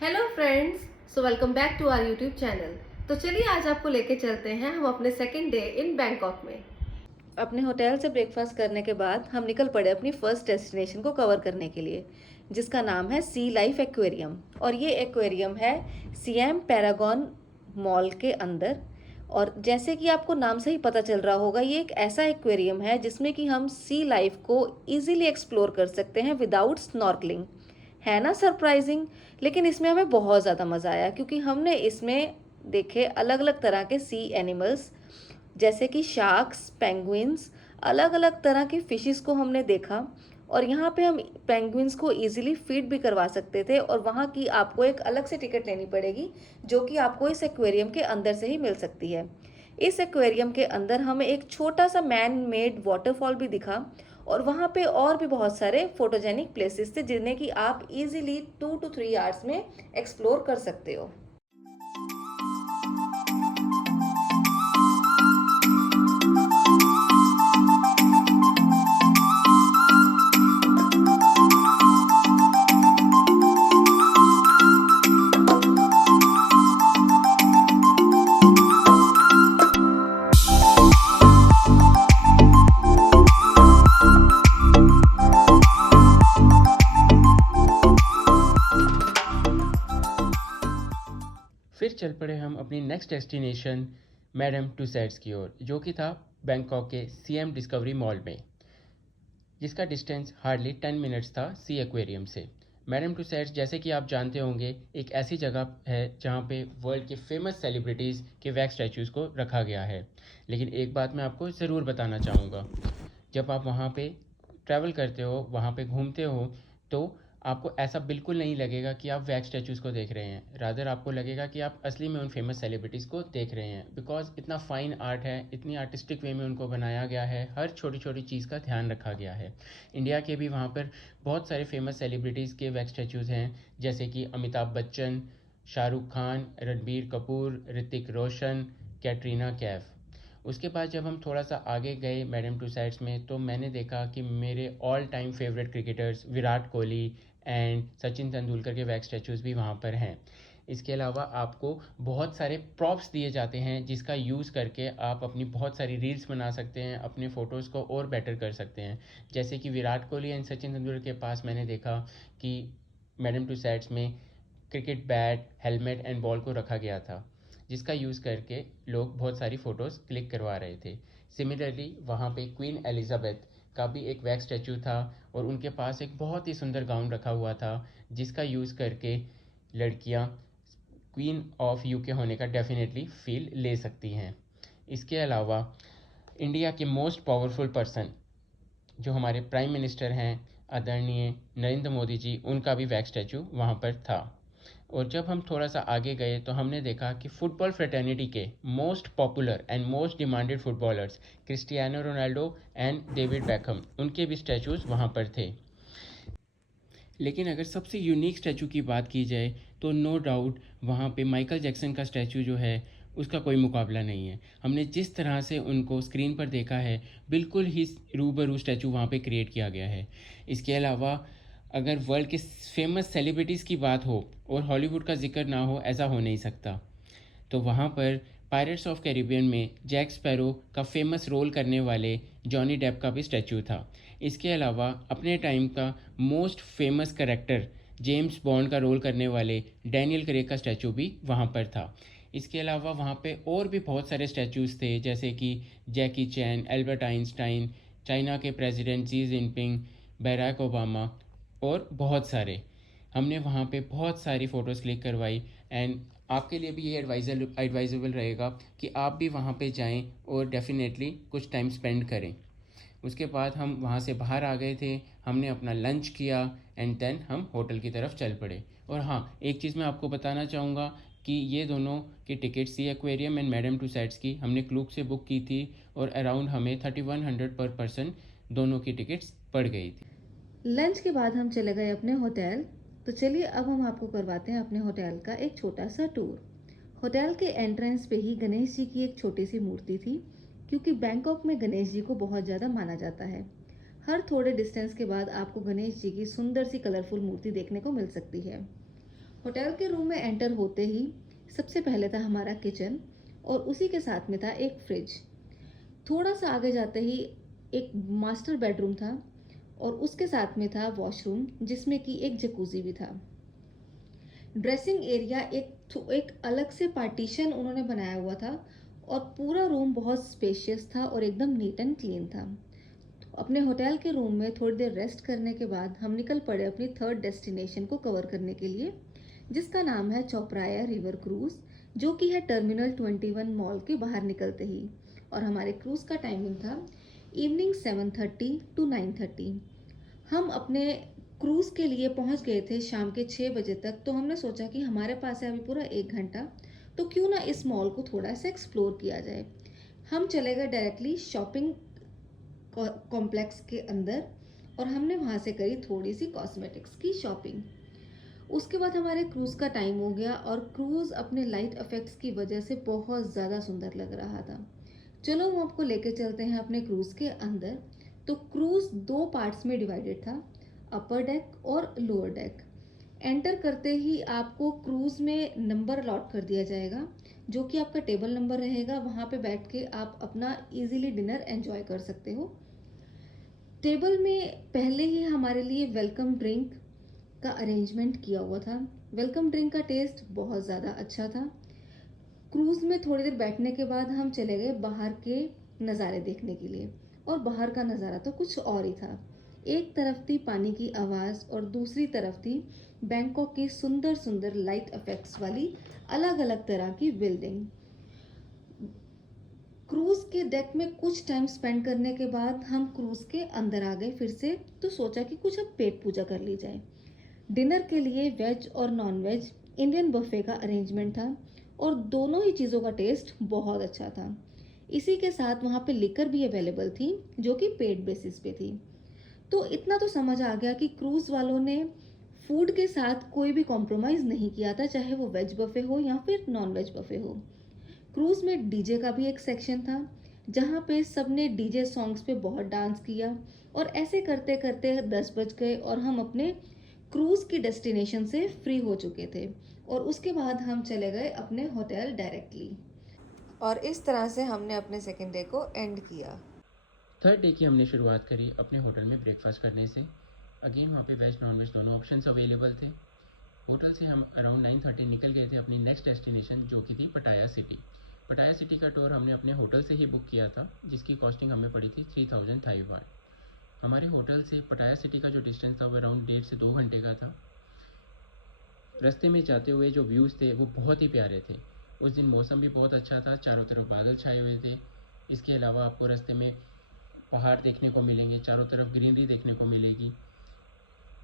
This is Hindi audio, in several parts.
Hello friends, so welcome back to our YouTube channel. तो चलिए आज आपको लेके चलते हैं हम अपने सेकेंड डे इन बैंकॉक में। अपने होटल से ब्रेकफास्ट करने के बाद हम निकल पड़े अपनी फर्स्ट डेस्टिनेशन को कवर करने के लिए, जिसका नाम है सी लाइफ एक्वेरियम। और ये एक्वेरियम है सीएम पैरागॉन मॉल के अंदर। और जैसे कि आपको नाम से ही पता चल रहा होगा, ये एक ऐसा एक्वेरियम है जिसमें कि हम सी लाइफ को इजीली एक्सप्लोर कर सकते हैं विदाउट स्नॉर्कलिंग। है ना सरप्राइजिंग। लेकिन इसमें हमें बहुत ज़्यादा मज़ा आया क्योंकि हमने इसमें देखे अलग अलग तरह के सी एनिमल्स, जैसे कि शार्क्स, पेंगुइन्स, अलग अलग तरह की फिशेस को हमने देखा। और यहाँ पे हम पेंगुइन्स को इजीली फीड भी करवा सकते थे, और वहाँ की आपको एक अलग से टिकट लेनी पड़ेगी जो कि आपको इस एक्वेरियम के अंदर से ही मिल सकती है। इस एक्वेरियम के अंदर हमें एक छोटा सा मैन मेड वाटरफॉल भी दिखा, और वहाँ पे और भी बहुत सारे फोटोजेनिक प्लेसेस थे जिन्हें कि आप इजीली 2 to 3 आवर्स में एक्सप्लोर कर सकते हो। फिर चल पड़े हम अपनी नेक्स्ट डेस्टिनेशन मैडम टूसैड्स की ओर, जो कि था बैंकॉक के सीएम डिस्कवरी मॉल में, जिसका डिस्टेंस हार्डली 10 मिनट्स था सी एक्वेरियम से। मैडम टूसैड्स, जैसे कि आप जानते होंगे, एक ऐसी जगह है जहाँ पे वर्ल्ड के फेमस सेलिब्रिटीज़ के वैक्स स्टैचूज़ को रखा गया है। लेकिन एक बात मैं आपको ज़रूर बताना चाहूँगा, जब आप वहाँ पे ट्रैवल करते हो, वहाँ पे घूमते हो, तो आपको ऐसा बिल्कुल नहीं लगेगा कि आप वैक्स स्टैचूज़ को देख रहे हैं। रादर आपको लगेगा कि आप असली में उन फेमस सेलिब्रिटीज़ को देख रहे हैं, बिकॉज इतना फ़ाइन आर्ट है, इतनी आर्टिस्टिक वे में उनको बनाया गया है, हर छोटी छोटी चीज़ का ध्यान रखा गया है। इंडिया के भी वहाँ पर बहुत सारे फेमस सेलिब्रिटीज़ के वैक्स स्टैचूज़ हैं, जैसे कि अमिताभ बच्चन, शाहरुख खान, रणबीर कपूर, ऋतिक रोशन, कैटरीना कैफ। उसके बाद जब हम थोड़ा सा आगे गए मैडम टूसैड्स में, तो मैंने देखा कि मेरे all time favourite cricketers Virat Kohli and Sachin Tendulkar के वैक्स स्टैचूज़ भी वहाँ पर हैं। इसके अलावा आपको बहुत सारे प्रॉप्स दिए जाते हैं जिसका यूज़ करके आप अपनी बहुत सारी रील्स बना सकते हैं, अपने फ़ोटोज़ को और बेटर कर सकते हैं। जैसे कि विराट कोहली एंड सचिन तेंदुलकर के पास मैंने देखा कि मैडम टूसैड्स में cricket bat, helmet and ball को रखा गया था, जिसका यूज़ करके लोग बहुत सारी फ़ोटोज़ क्लिक करवा रहे थे। सिमिलरली वहाँ पे क्वीन एलिज़ाबेथ का भी एक वैक्स स्टैचू था, और उनके पास एक बहुत ही सुंदर गाउन रखा हुआ था, जिसका यूज़ करके लड़कियाँ क्वीन ऑफ यूके होने का डेफिनेटली फील ले सकती हैं। इसके अलावा इंडिया के मोस्ट पावरफुल पर्सन, जो हमारे प्राइम मिनिस्टर हैं आदरणीय नरेंद्र मोदी जी, उनका भी वैक्स स्टैचू वहाँ पर था। और जब हम थोड़ा सा आगे गए तो हमने देखा कि फुटबॉल फ्रेटर्निटी के most popular and most demanded footballers Cristiano Ronaldo and David Beckham, उनके भी स्टैचूज़ वहाँ पर थे। लेकिन अगर सबसे यूनिक स्टैचू की बात की जाए तो नो डाउट वहाँ पे माइकल जैक्सन का स्टैचू जो है, उसका कोई मुकाबला नहीं है। हमने जिस तरह से उनको स्क्रीन पर देखा है, बिल्कुल ही रूबरू स्टैचू वहाँ पे क्रिएट किया गया है। इसके अलावा अगर वर्ल्ड के फेमस सेलिब्रिटीज़ की बात हो और हॉलीवुड का जिक्र ना हो, ऐसा हो नहीं सकता। तो वहाँ पर पायरेट्स ऑफ कैरिबियन में जैक स्पैरो का फेमस रोल करने वाले जॉनी डेप का भी स्टैचू था। इसके अलावा अपने टाइम का most famous character James bond का रोल करने वाले डैनियल क्रेग का स्टैचू भी वहाँ पर था। इसके अलावा वहाँ पे और भी बहुत सारे स्टैचूज़ थे, जैसे कि जैकी चैन, एल्बर्ट आइंस्टाइन, चाइना के प्रेसिडेंट जी जिनपिंग, बैराक ओबामा और बहुत सारे। हमने वहाँ पे बहुत सारी फ़ोटोज़ क्लिक करवाई, एंड आपके लिए भी ये एडवाइजेबल रहेगा कि आप भी वहाँ पे जाएं और डेफिनेटली कुछ टाइम स्पेंड करें। उसके बाद हम वहाँ से बाहर आ गए थे, हमने अपना लंच किया एंड देन हम होटल की तरफ चल पड़े। और हाँ, एक चीज़ मैं आपको बताना चाहूँगा कि ये दोनों की ticket sea aquarium and Madame Tussauds की हमने क्लूक से बुक की थी, और अराउंड हमें 3100 पर पर्सन दोनों की टिकट्स पड़ गई थी। लंच के बाद हम चले गए अपने होटल। तो चलिए अब हम आपको करवाते हैं अपने होटल का एक छोटा सा टूर। होटल के एंट्रेंस पे ही गणेश जी की एक छोटी सी मूर्ति थी, क्योंकि बैंकॉक में गणेश जी को बहुत ज़्यादा माना जाता है। हर थोड़े डिस्टेंस के बाद आपको गणेश जी की सुंदर सी कलरफुल मूर्ति देखने को मिल सकती है। होटल के रूम में एंटर होते ही सबसे पहले था हमारा किचन और उसी के साथ में था एक फ्रिज। थोड़ा सा आगे जाते ही एक मास्टर बेडरूम था और उसके साथ में था वॉशरूम जिसमें कि एक जकूजी भी था। ड्रेसिंग एरिया एक अलग से पार्टीशन उन्होंने बनाया हुआ था और पूरा रूम बहुत स्पेशियस था और एकदम नीट एंड क्लीन था। तो अपने होटल के रूम में थोड़ी देर रेस्ट करने के बाद हम निकल पड़े अपनी थर्ड डेस्टिनेशन को कवर करने के लिए, जिसका नाम है चौपराया रिवर क्रूज, जो कि है टर्मिनल 21 मॉल के बाहर निकलते ही। और हमारे क्रूज का टाइमिंग था इवनिंग 7:30 टू 9:30। हम अपने क्रूज़ के लिए पहुंच गए थे शाम के 6 बजे तक। तो हमने सोचा कि हमारे पास है अभी पूरा 1 घंटा, तो क्यों ना इस मॉल को थोड़ा सा एक्सप्लोर किया जाए। हम चले गए डायरेक्टली शॉपिंग कॉम्प्लेक्स के अंदर और हमने वहाँ से करी थोड़ी सी कॉस्मेटिक्स की शॉपिंग। उसके बाद हमारे क्रूज़ का टाइम हो गया और क्रूज़ अपने लाइट इफेक्ट्स की वजह से बहुत ज़्यादा सुंदर लग रहा था। चलो हम आपको लेके चलते हैं अपने क्रूज़ के अंदर। तो क्रूज़ दो पार्ट्स में डिवाइडेड था, अपर डेक और लोअर डेक। एंटर करते ही आपको क्रूज़ में नंबर अलॉट कर दिया जाएगा, जो कि आपका टेबल नंबर रहेगा। वहाँ पे बैठ के आप अपना इजीली डिनर एंजॉय कर सकते हो। टेबल में पहले ही हमारे लिए वेलकम ड्रिंक का अरेंजमेंट किया हुआ था। वेलकम ड्रिंक का टेस्ट बहुत ज़्यादा अच्छा था। क्रूज़ में थोड़ी देर बैठने के बाद हम चले गए बाहर के नज़ारे देखने के लिए और बाहर का नज़ारा तो कुछ और ही था। एक तरफ थी पानी की आवाज़ और दूसरी तरफ थी बैंकॉक की सुंदर सुंदर लाइट इफेक्ट्स वाली अलग अलग तरह की बिल्डिंग। क्रूज़ के डेक में कुछ टाइम स्पेंड करने के बाद हम क्रूज़ के अंदर आ गए फिर से। तो सोचा कि कुछ अब पेट पूजा कर ली जाए। डिनर के लिए वेज और नॉन वेज इंडियन बफे का अरेंजमेंट था और दोनों ही चीज़ों का टेस्ट बहुत अच्छा था। इसी के साथ वहाँ पे लिकर भी अवेलेबल थी, जो कि पेड बेसिस पे थी। तो इतना तो समझ आ गया कि क्रूज़ वालों ने फूड के साथ कोई भी कॉम्प्रोमाइज़ नहीं किया था, चाहे वो वेज बफे हो या फिर नॉन वेज बफे हो। क्रूज़ में डीजे का भी एक सेक्शन था, जहाँ पे सबने डीजे सॉन्ग्स पे बहुत डांस किया और ऐसे करते करते 10 बज गए और हम अपने क्रूज़ की डेस्टिनेशन से फ्री हो चुके थे। और उसके बाद हम चले गए अपने होटल डायरेक्टली और इस तरह से हमने अपने सेकेंड डे को एंड किया। थर्ड डे की हमने शुरुआत करी अपने होटल में ब्रेकफास्ट करने से। अगेन वहाँ पे वेज नॉन वेज दोनों ऑप्शंस अवेलेबल थे। होटल से हम अराउंड 9:30 निकल गए थे अपनी नेक्स्ट डेस्टिनेशन, जो कि थी पटाया सिटी। पटाया सिटी का टूर हमने अपने होटल से ही बुक किया था, जिसकी कॉस्टिंग हमें पड़ी थी 3000 थाई बाट। हमारे होटल से पटाया सिटी का जो डिस्टेंस था वो अराउंड 1.5 से 2 घंटे का था। रास्ते में जाते हुए जो व्यूज़ थे वो बहुत ही प्यारे थे। उस दिन मौसम भी बहुत अच्छा था, चारों तरफ बादल छाए हुए थे। इसके अलावा आपको रास्ते में पहाड़ देखने को मिलेंगे, चारों तरफ ग्रीनरी देखने को मिलेगी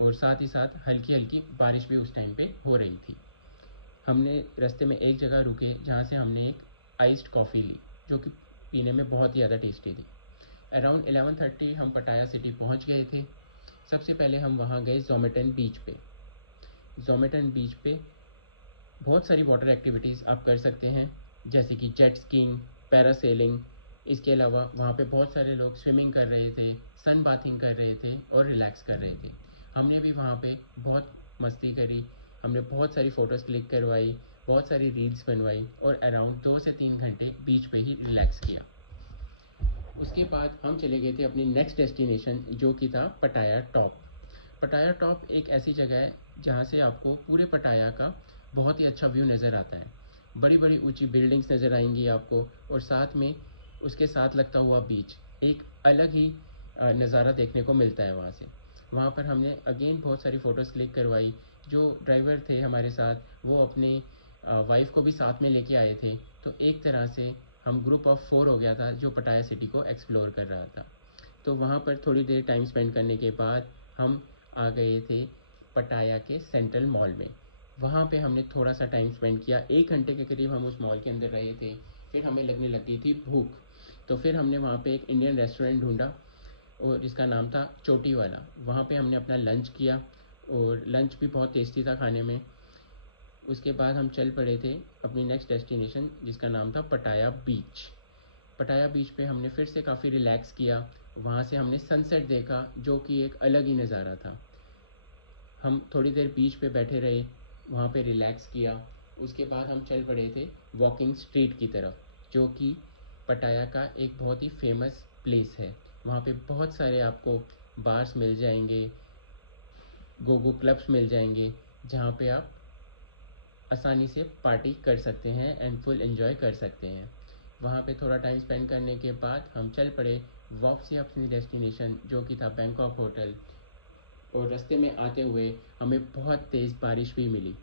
और साथ ही साथ हल्की हल्की बारिश भी उस टाइम पे हो रही थी। हमने रास्ते में एक जगह रुके जहाँ से हमने एक आइस्ड कॉफ़ी ली, जो कि पीने में बहुत ही ज़्यादा टेस्टी थी। अराउंड 11:30 हम पटाया सिटी पहुँच गए थे। सबसे पहले हम वहाँ गए जोमेटन बीच पे। जोमेटन बीच पे बहुत सारी वाटर एक्टिविटीज़ आप कर सकते हैं, जैसे कि जेट स्कीइंग, पैरासेलिंग। इसके अलावा वहाँ पे बहुत सारे लोग स्विमिंग कर रहे थे, सन बाथिंग कर रहे थे और रिलैक्स कर रहे थे। हमने भी वहाँ पे बहुत मस्ती करी। हमने बहुत सारी फ़ोटोज़ क्लिक करवाई, बहुत सारी रील्स बनवाई और अराउंड 2 से 3 घंटे बीच पे ही रिलैक्स किया। उसके बाद हम चले गए थे अपनी नेक्स्ट डेस्टिनेशन, जो कि था पटाया टॉप। पटाया टॉप एक ऐसी जगह है जहाँ से आपको पूरे पटाया का बहुत ही अच्छा व्यू नज़र आता है। बड़ी बड़ी ऊंची बिल्डिंग्स नज़र आएंगी आपको और साथ में उसके साथ लगता हुआ बीच, एक अलग ही नज़ारा देखने को मिलता है वहाँ से। वहाँ पर हमने अगेन बहुत सारी फ़ोटोज़ क्लिक करवाई। जो ड्राइवर थे हमारे साथ वो अपने वाइफ को भी साथ में लेके आए थे, तो एक तरह से हम ग्रुप ऑफ 4 हो गया था जो पटाया सिटी को एक्सप्लोर कर रहा था। तो वहाँ पर थोड़ी देर टाइम स्पेंड करने के बाद हम आ गए थे पटाया के सेंट्रल मॉल में। वहाँ पे हमने थोड़ा सा टाइम स्पेंड किया, 1 घंटे के करीब हम उस मॉल के अंदर रहे थे। फिर हमें लगने लगी थी भूख, तो फिर हमने वहाँ पे एक इंडियन रेस्टोरेंट ढूंढा और जिसका नाम था चोटी वाला। वहाँ पे हमने अपना लंच किया और लंच भी बहुत टेस्टी था खाने में। उसके बाद हम चल पड़े थे अपनी नेक्स्ट डेस्टिनेशन, जिसका नाम था पटाया बीच। पटाया बीच पे हमने फिर से काफ़ी रिलैक्स किया। वहाँ से हमने सनसेट देखा, जो कि एक अलग ही नज़ारा था। हम थोड़ी देर बीच पे बैठे रहे, वहाँ पे रिलैक्स किया। उसके बाद हम चल पड़े थे वॉकिंग स्ट्रीट की तरफ, जो कि पटाया का एक बहुत ही फेमस प्लेस है। वहाँ पे बहुत सारे आपको बार्स मिल जाएंगे, गोगो क्लब्स मिल जाएंगे, जहाँ पे आप आसानी से पार्टी कर सकते हैं एंड फुल एंजॉय कर सकते हैं। वहाँ पे थोड़ा टाइम स्पेंड करने के बाद हम चल पड़े वापसी अपनी डेस्टिनेशन, जो कि था बैंकॉक होटल। और रास्ते में आते हुए हमें बहुत तेज़ बारिश भी मिली,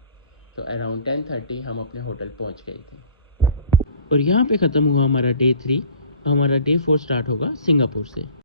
तो अराउंड 10:30 हम अपने होटल पहुँच गए थे। और यहाँ पे ख़त्म हुआ हमारा डे 3। हमारा डे 4 स्टार्ट होगा सिंगापुर से।